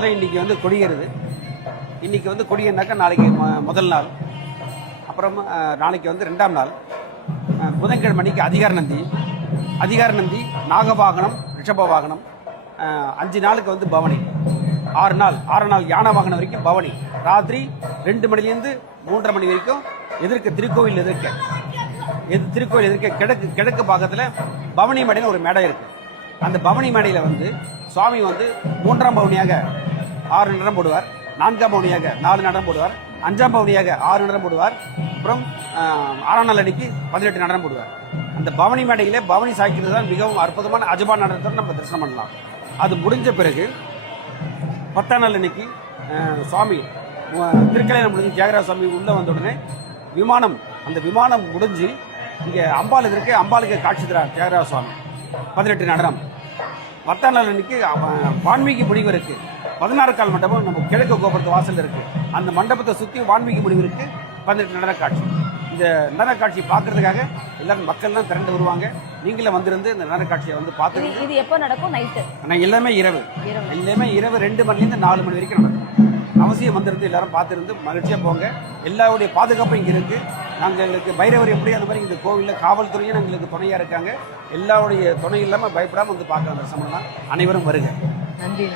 இன்னைக்கு வந்து கொடியேறுது. இன்னைக்கு வந்து கொடியேறினாக்கா நாளைக்கு முதல் நாள், அப்புறம் நாளைக்கு வந்து 2ஆம் நாள். புதன்கிழமை அன்னைக்கு அதிகார நந்தி, நாகவாகனம், ரிஷப வாகனம். 5 நாளுக்கு வந்து பவனி. 6 நாள் யானை வாகனம் வரைக்கும் பவனி. ராத்திரி 2 மணிலேருந்து 3:30 மணி வரைக்கும் திருக்கோவில் எதிர்க்க கிழக்கு பாகத்தில் பவனி மேடையில் ஒரு மேடை இருக்கு. அந்த பவனி மேடையில் வந்து சுவாமி வந்து 3ஆம் பவனியாக 6 நடனம் போடுவார், 4ஆம் பவனியாக 4 நடனம் போடுவார், 5ஆம் பவனியாக 6 நடனம் போடுவார், அப்புறம் 6ஆம் நாள் அன்னைக்கு 18 நடனம் போடுவார். அந்த பவனி மேடையிலே பவனி சாய்க்கிறது தான் மிகவும் அற்புதமான அஜபா நடனத்தை நம்ம தரிசனம் பண்ணலாம். அது முடிஞ்ச பிறகு 10ஆம் நாள் அன்னைக்கு சுவாமி திருக்கல்யாணம் முடிஞ்சு தியாகராஜ சுவாமி உள்ள வந்த உடனே அந்த விமானம் முடிஞ்சு இங்கே அம்பாளுக்கு காட்சி தரார் தியாகராஜ சுவாமி. 18 நடனம். 10ஆம் நாள் அன்னைக்கு வான்மீகி முனிவர் இருக்கு. 16 கால் மண்டபம் நம்ம கிழக்கு கோபுரத்து வாசல் இருக்கு. அந்த மண்டபத்தை சுற்றி வான்மீகி முனிவர் இருக்கு. 18 நடன காட்சி. இந்த நடன காட்சி பார்க்கறதுக்காக எல்லாரும் மக்கள்லாம் திரண்டு வருவாங்க. நீங்களே வந்திருந்து இந்த நடன காட்சியை வந்து பார்த்து. இது எப்போ நடக்கும்? நைட்டு? ஆனால் எல்லாமே இரவு 2 மணிலேருந்து 4 மணி வரைக்கும் நடக்கும். அவசியம் வந்திருந்து எல்லாரும் பார்த்துருந்து மகிழ்ச்சியாக போங்க. எல்லாருடைய பாதுகாப்பும் இங்கே இருக்கு. எங்களுக்கு பைரவர் எப்படி அந்த மாதிரி இந்த கோவிலில் காவல்துறையும் எங்களுக்கு துணையாக இருக்காங்க. எல்லாருடைய துணை இல்லாமல் பயப்படாமல் வந்து பார்க்க தரிசனம்னா அனைவரும் வருக. நன்றி.